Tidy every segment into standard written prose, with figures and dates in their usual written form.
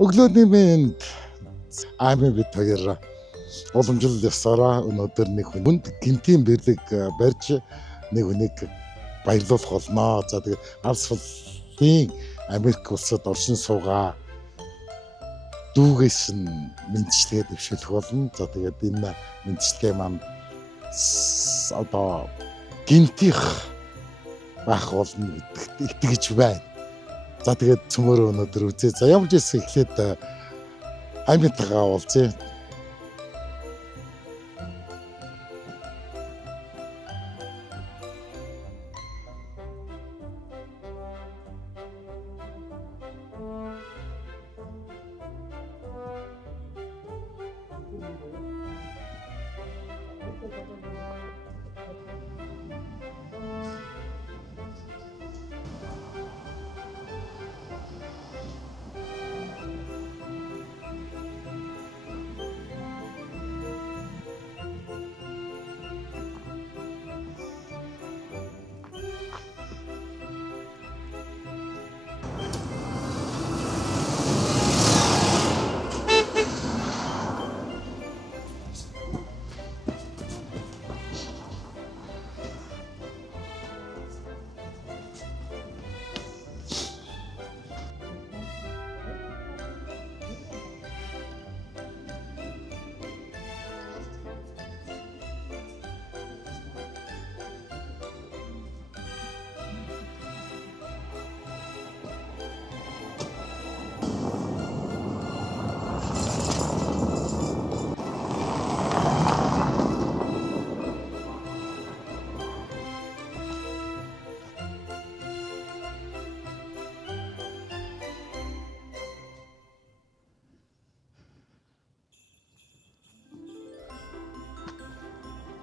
Өглөөний мэнд аймаг бид хоёр уламжлал ёсороо өнөөдөр нэг хүнд гинтийн бэлэг барьж нэг хүнийг баярлуулах болно. За тэгээд Алс улсын Америк улсад оршин суугаа дүүгээс нь мэдчилгээ дэвшүүлэх болно. За тэгээд энэ мэдчилгээ маань одоо гинтих байх болно гэдэгт итгэж байна. За тэгээд цөмөрөө өнөөдөр үзье. За явж ирсэн эхлээд аймагтайгаа уулзъя.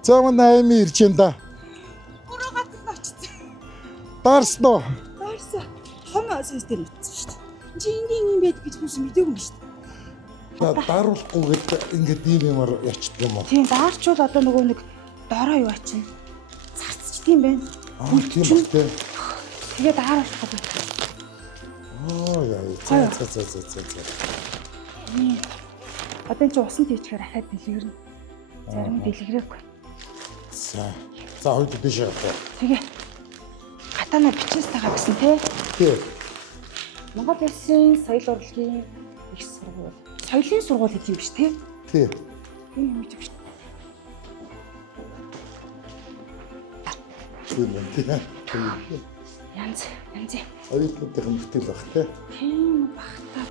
За манай аймаг ирж байна да. Уруу гатал очсон. Даарсноо. Даарсан. Хомоо систем утсан шүү дээ. Чи ингийн юм байдаг гэж хүмүүс мэдээгүй юм шүү дээ. Дааруулахгүй гэдэг ингээд ийм юмар ячдаг юм уу? Тийм даарчвал одоо нөгөө нэг дороо юу ачна. Царцчт юм байна. Тийм ба тээ. Тэгээ дааруулах гэдэг. Яа. За. Одоо чи усан тийчээр ахаад дэлгэрнэ. Зарим дэлгэрээгүй. За хоёул дэше явах. Тэгээ. Гатана бичээстайгаа гэсэн тий. Тий. Монгол Улсын соёл урлагийн их сургууль. Соёлын сургууль гэдэг юм биш тий. Тий. Тийм юм биш. Тийм байна. Янз. Оюутнуудын мэтгэл баг тий. Тийм багтаа.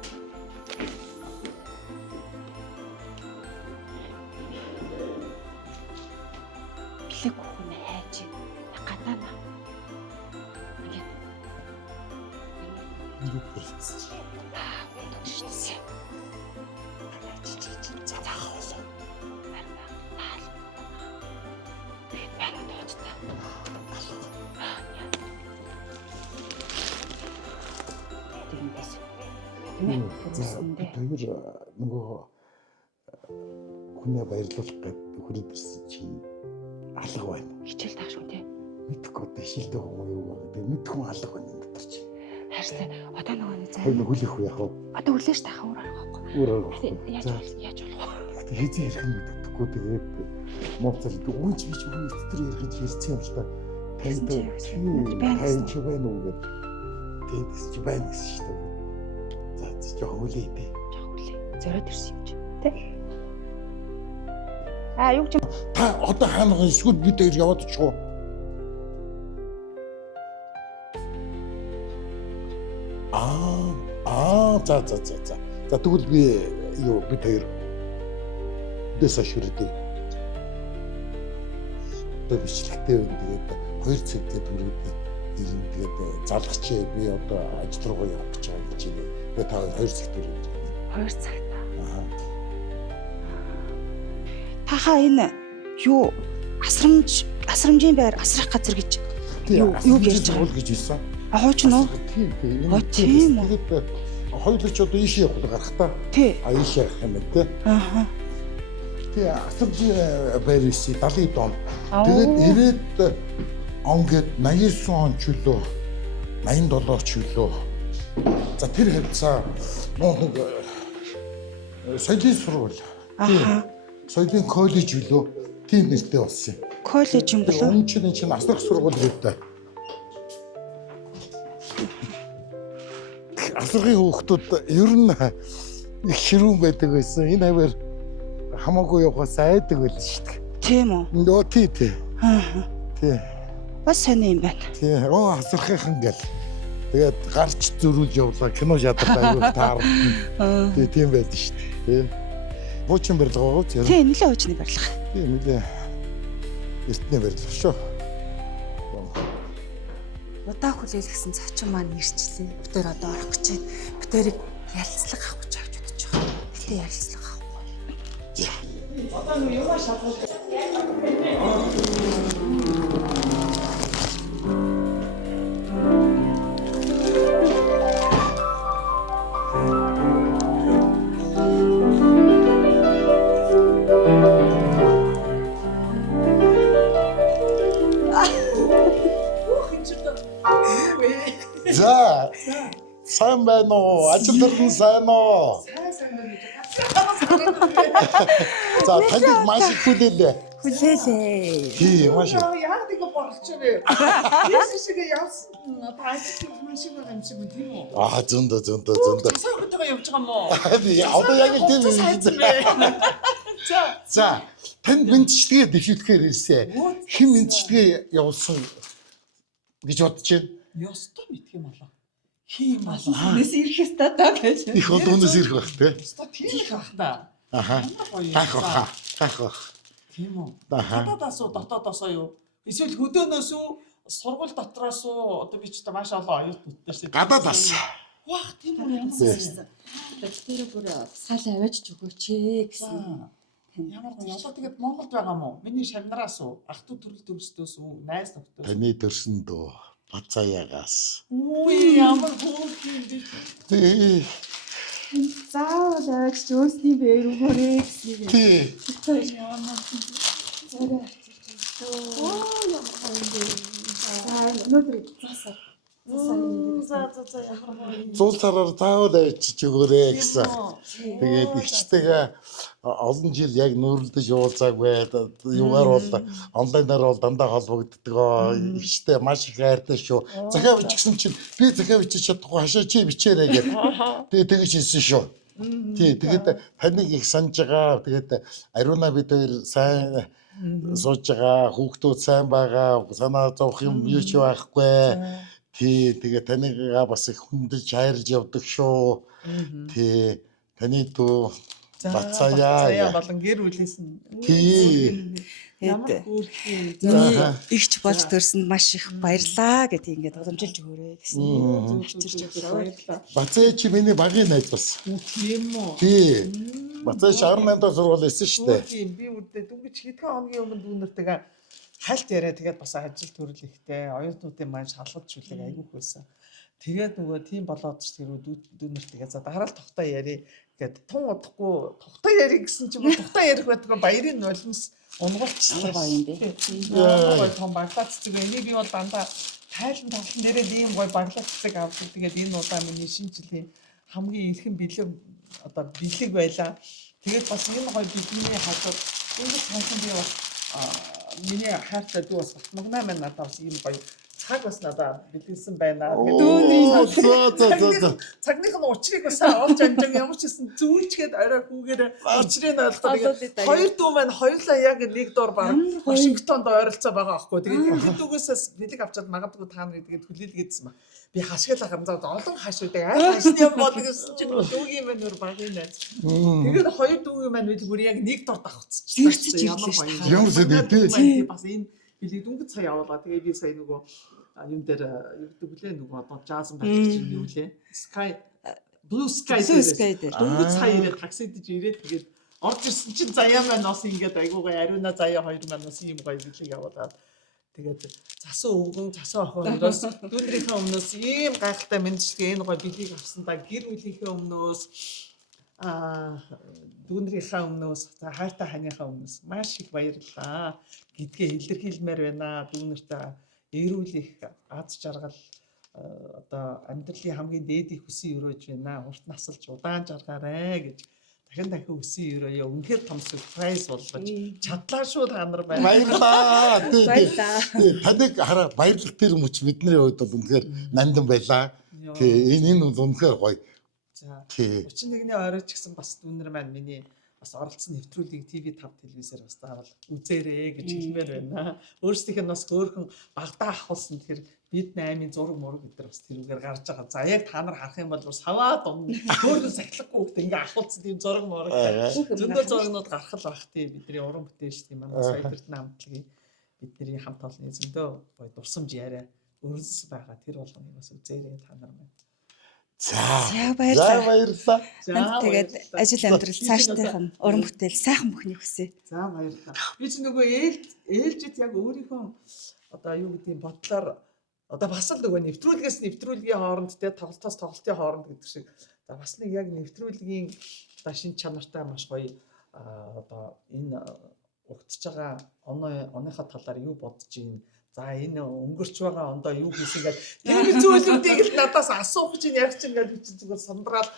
Билэг хүн хайж гатана. Ингээд. Тэр нөгөө хүнээ баярлуулах гэдэг хүрээд ирсэн чи алга байна. Хичээл тааш хүн тий. Мэдхгүй одоо шилдэг хүн юу вэ? Тэгээ мэдхгүй алга байна энэ дотор чи. Харин одоо нөгөө нэг зай. Хүлээх үү яах вэ? Одоо хүлээж тахаа өөр аргагүй. Өөр аргагүй. Яаж болох вэ? Хизээ ярих нь мэддэггүй тэгээд мовцол үгүй ч биш үгүй дотор ярих гэж хэлсэн юм л та. Тань чи байна уу гэдэг. Тэгээд чи байна гэсэн шүү дээ. За жоохон хүлээ дээ. Зориод ирсэн юм чи. Тэ. Юу ч та одоо хаана эсвэл бид хоёр яваад очихгүй. За. За тэгвэл би бид хоёр дэс ашиглаад одоо бичлэгтэй байна. Тэгээд 2 цагт түрээд ирэн тэгээд залгачээ би одоо ажил руугаа явах гэж байгаа гэж байна. Тэгээд та 2 цагт ирэн. 2 цагт. Тахаа энэ юу асрамжийн байр асрах газар гэж юу ярьж байгаа гэж хэлсэн. Хууч нь уу? Тийм. Тэгээд хоёул ч одоо ийшээ явах гарах та. Ийшээ явах юм байна те. Тэгээ асрамжийн байр isi 70 дон. Тэгээд 90-ад он гээд 89 он ч үлээ 87 ч үлээ. За тэр хавцаа нэг Соёлын сургууль. Аха. Соёлын коллеж билүү? Тийм нэртэй болсон юм. Коллеж юм болов уу? Өмнө чинь асрах сургууль гэдэг. Асрахын хүүхдүүд ер нь их ширүүн байдаг байсан. Энэ хавар хамаагүй явахаас айдаг байл шүү дээ. Тийм үү? Нөө тий. Аа. Тий. Бас сони юм байна. Тий. Асрахын гэл. Тэгээд гарч зөрүүл явлаа. Кино шадартай аюул таарна. Тий, тийм байдаг шүү дээ. Тий. Буучин барилга байгаа үү? Тий, нэлээд хуучны барилга. Тий, нэлээ. Эртний барилга шүү. Удаа хүлээлгсэн зочин маань ирчлээ. Битээр одоо орох гэж байна. Битээрийг ярилцлага авах гэж авч бодож байгаа. Гэтэ ярилцлага авахгүй. Одоо юу юмаа шалгуулж. За. Сайн байна уу? Ажил төрн сайн уу? За, таныг маш их хүлээлээ. Хүлээлээ. Тий, маш их. Яг нэг боролцоо. Яс шиг явсан. Ажил маш их байгаа юм шиг үү тийм үү? Зөндөө. Сайн хөтөөгөө явж байгаа мó. Одоо яг л тийм юм. За, танд мэдчилгээ дэвшүүлэхээр ирсэн. Хэн мэдчилгээ явуулсан гэж бодож байна? Ёстой мэдх юм болоо. Хий юм болоо. Нэс ирэх ёстой даа гэж. Их одоноос ирэх байх те. Ёстой тийм их бах та. Аха. Таах бах. Тийм үү. Аха. Гадаадаас уу дотоодоосоо юу? Эсвэл хөдөөнөөс үү сургууль дотроос уу одоо би ч одоо маш олон оюутнуудтай шүү. Гадаадаас. Вах тийм үү юм. Тэр бүр сал аваач өгөөч ээ гэсэн. Ямар гоё. Одоо тэгээд Монголд байгаа мó? Миний шавнараас уу? Ах トゥ төрөл төгсдөөс үү? Найз нөхдөс. Таны төрсөн дөө Бацаягаас. Үгүй ямар хөөрхөн дээ. Тий. Заавал аваач өөсний бээр өгөөрэй гэсэн. Тий. Өнөөдөр засаа. Зул сараар таавал авчиж өгөөрэй гэсэн. Тэгээд ихчтэйгээ олон жил яг нүүрлдэж уулзаагүй. Юугаар бол онлайнаар бол дандаа холбогддог. Ихчтэй маш их хайртай шүү. Захаа бич гэсэн чинь би захаа бичиж чадахгүй хашаа чи бичээрэй гэх. Тэгээд тэгэж хэлсэн шүү. Тий, тэгээд таныг их санаж байгаа. Тэгээд Ариуна бид хоёр сайн сууж байгаа. Хүүхдүүд сайн байгаа. Санаа зовх юм юу ч байхгүй. Тий, тэгээд танийгаа бас их хүндэж хайрж явдаг шүү. Тий, таны дүү Бацаяа болон гэр бүлээс нь. тий. Ямар хөөрхөн. Игч болж төрсөнд маш их баярлаа гэдэг ингээд уламжилж өгөөрэй гэсэн. Баярлалаа. Бацаа чи миний багын найз бас. Тийм үү? Тий. Бацаа 18-нд сургууль хийсэн шүү дээ. Тийм би үрдээ дүнгийн хэдхэн хоногийн өмнө дүүнэртэйгээ хальт яриа тэгээд бас ажил төрөл ихтэй оюутнуудын маань шалгалт шүлэг айгүйх байсан. Тэгээд нөгөө тийм болоод ч тэр дүүнэртэйгээ за дараа л тухтай яри гэд тун удахгүй тухтай яри гэсэн чинь тухтай ярих байдгаа баярын нулимс унгуулчихсан гоё юм бэ. Гоё том баглаа цэцэг. Энийг би бол дандаа тайлан тоглолтын дээрээ ийм гоё баглаа цэцэг авдаг. Тэгээд энэ удаа миний шинэ жилийн хамгийн эрхэм бэлэг байлаа. Тэгээд бас энэ гоё бидний хажууд энэ тайлан би бас миний хайртай дүү бас Батмагнаа маань надад бас ийм гоё цаг бас надад бэлгэлсэн байна. Тэгээд цагных нь учрыг бас олж амжиг ямар ч гэсэн зүүчгээд орой хүүгээр учрыг ойлгоход хоёр дүү маань хоёулаа яг нэг дор баг Вашингтонд ойролцоо байгаа аахгүй. Тэгээд дүүгээс бэлэг авчаад магадгүй та нарыг тэгээд хүлээлгээдсэн ба. Би хашгиалаа хамзаад олон хашуудаг айл хашны юм бол гэсэн чинь дүүгийн маань өөр багын найз. Тэгээд хоёр дүүгийн маань бүр яг нэг дор давхцчихсан. Ямар сэдвтэй. Бас энэ бэлэг дүнгийн цаа явуулаа. Тэгээд би сая нөгөө юм дээр югдөг лээ нөгөө одоо жазан байдаг чинь юу лээ Sky Blue Sky дээр дүнгийн цаа ирээд таксидж ирээд тэгээд орж ирсэн чинь заяа маань бас ингээд айгуугаа Ариуна заяа хоёр маань бас ийм гоё бэлэг явуулаад тэгээд засуу өвгөн засуу охиноос дүүндрийнхээ өмнөөс ийм гайхалтай мэндчилгээ энэ гоё бэлэг авсандаа гэр бүлийнхээ өмнөөс дүүндрийнхээ өмнөөс за хайртай ханыхаа өмнөөс маш их баярлалаа гэдгээ илэрхийлмээр байна. Дүүнэртэй эрүүл их аз жаргал одоо амьдралын хамгийн дээдийн хүссэн өрөөж байна. Урт насалж удаан жаргаарэ гэж дахин өсөй өрөөё. Үнэхээр том сюрприз болгож чадлаа шүү та нар байна. Баярлаа. Баярлаа. Таныг хараа баярлах тэр мөч бидний хувьд бол үнэхээр нандин байлаа. Тий энэ үнэхээр гоё. За Тий. 31-ний орой ч гэсэн бас дүүнэр маань миний бас оролцсон нэвтрүүлгийг TV5 телевизээр бас заавал үзээрэй гэж хэлмээр байна. Өөрсдийнх нь бас хөөрхөн багтаа ахуулсан тэр бид 8-ын зураг мураг гэдэр бас тэрүүгээр гарч байгаа. За яг та нар харах юм бол бас хаваа дум хөөрхөн сахилахгүй хөлт ингээ ахуулсан тийм зураг мураг. Зөндөө зурагнууд гарах л бах тий бидний уран бүтээлч тийм манай Саядэрт намтлагийн бидний хамт олонны зөндөө гоё дурсамж яриа өрнөс байгаа. Тэр болгоныг бас үзээрэй та нар маань. За баярлалаа. Баярлалаа. Тэгээд ажил амьдрал цаашдынхан уран бүтээл сайхан бүхнийг хүсье. За баярлалаа. Би ч нөгөө ээлжид яг өөрийнхөө одоо юу гэдгийг бодлоор одоо бас л нөгөө нэвтрүүлгээс нэвтрүүлгийн хооронд те тоглолтоос тоглолтын хооронд гэдэг шиг за бас нэг яг нэвтрүүлгийн одоо шин чанартай маш гоё одоо энэ угтж байгаа оныхоо талаар юу бодож ийн за энэ өнгөрч байгаа ондоо юу хийсэн гэж тэр зүйлүүдийг л надаас асуух чинь яг чинь гэж би зүгээр сандраад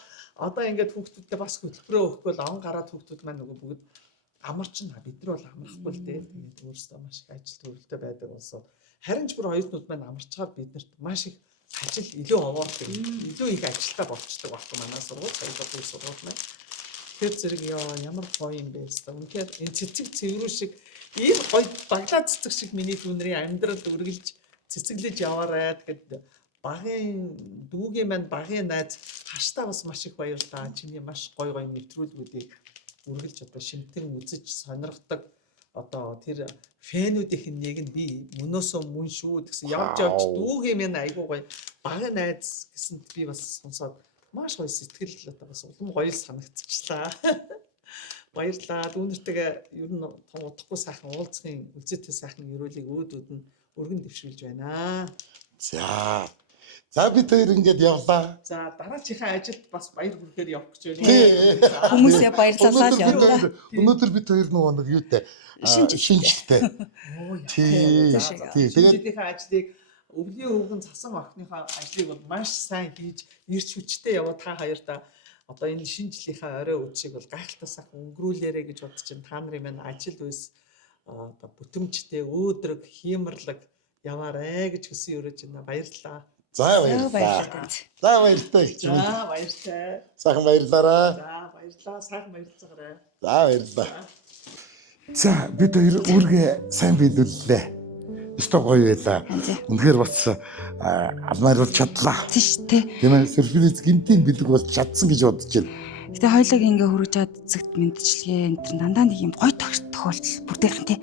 одоо ингээд хүүхдүүдтэй бас хөтөлбөрөө өгөхгүй л он гараад хүүхдүүд маань нөгөө бүгд амарч бид нар бол амрахгүй л дээ тэгээд өөрсдөө маш их ажил төрөлтэй байдаг болсоо харин ч бүр оюутнууд маань амарчгаад биднэрт маш их ажил илүү овоордог илүү их ажилтаа болчдөг багт манай сургууль саяхан сургууль маань тэр зэрэг ямар гоё юм бэ гэсэн. Үнэхээр энэ цэцэг цэврүү шиг ийм гоё баглаа цэцэг шиг миний дүүнэрийн амьдрал үргэлж цэцэглэж яваарай. Тэгэхэд багын дүүгийн маань багын найз хаштаа бас маш их баярлалаа. Чиний маш гоё нэвтрүүлгүүдийг үргэлж одоо шимтэн үзэж сонирхдаг одоо тэр фэнүүдийн нэг нь би мөнөөсөө мөн шүү гэсэн явж дүүгийн минь айгуу гоё багын найз гэсэнд би бас сонсоод маш гоё сэтгэл одоо бас улам гоё санагдчихлаа. Баярлалаа. Дүүнэртэйгээ ер нь том удахгүй сайхан уулзахын үлзээтэй сайхан өрөөлийг өөдөөд нь өргөн дэвшүүлж байна. За бид хоёр ингээд явлаа. За дараачихаа ажилд бас баяр хүргээр явах гэж байна. Хүмүүсээ баярлалаа л явлаа. Өнөөдөр бид хоёр нэг юутай шинжтэй. Тий. Тэгээд ажлыг өвлийн өвгөн цасан охиныхоо ажлыг бол маш сайн хийж ирч хүчтэй яваа та хоёроо одоо энэ шинэ жилийнхаа орой үдшиг бол гайхалтай сайхан өнгөрүүлээрэ гэж бодож чинь та нарын маань ажил үйс одоо бүтэмжтэй өөдрөг хиймэрлэг яваарэ гэж хүсэн өрөөж байна. Баярлалаа. За баярлалаа. За баярлалаа. За баярлалаа. Сайхан баярлалаа. За баярлалаа. Сайхан баярлцгаарай. За баярлалаа. За бид хоёр үүргээ сайн биелүүллээ. Өстой гоё байлаа. Үнэхээр бас алмааруулж чадлаа. Тийш тий. Тийм ээ сюрприз гинтийн бэлэг бол чадсан гэж бодож байна. Гэтэ хоёлыг ингээ хөргөж чад эцэгт мэдчилгээ энэ төр дандаа нэг юм гоё тохиолдол бүрдээхэн тий.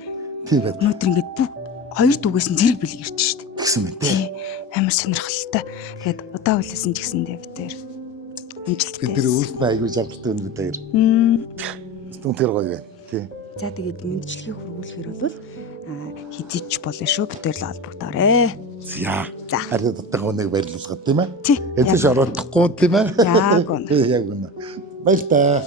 Тийм байд. Өнөөдөр ингээд бүх хоёр дүүгээс нь зэрэг бэлэг ирж штт. Тэгсэн мэт тий. Амар сонирхолтой. Тэгээд одоо хүлээсэн ч гэсэндээ бид тэр амжилттай. Бид тэр өөрснөө айгүй жаргалтай байна бид хоёр. Үнэхээр гоё байна. Тий. За тэгээд мэдчилгээ хөргүүлэхээр бол хизээч болно шүү. Бид тэр л олбогдоорой. За. Харин дотор нэг баярлуулах тийм ээ. Тий. Эцэс ороохгүй тийм ээ. Яг үнэ. Яг үнэ. Баярлалаа.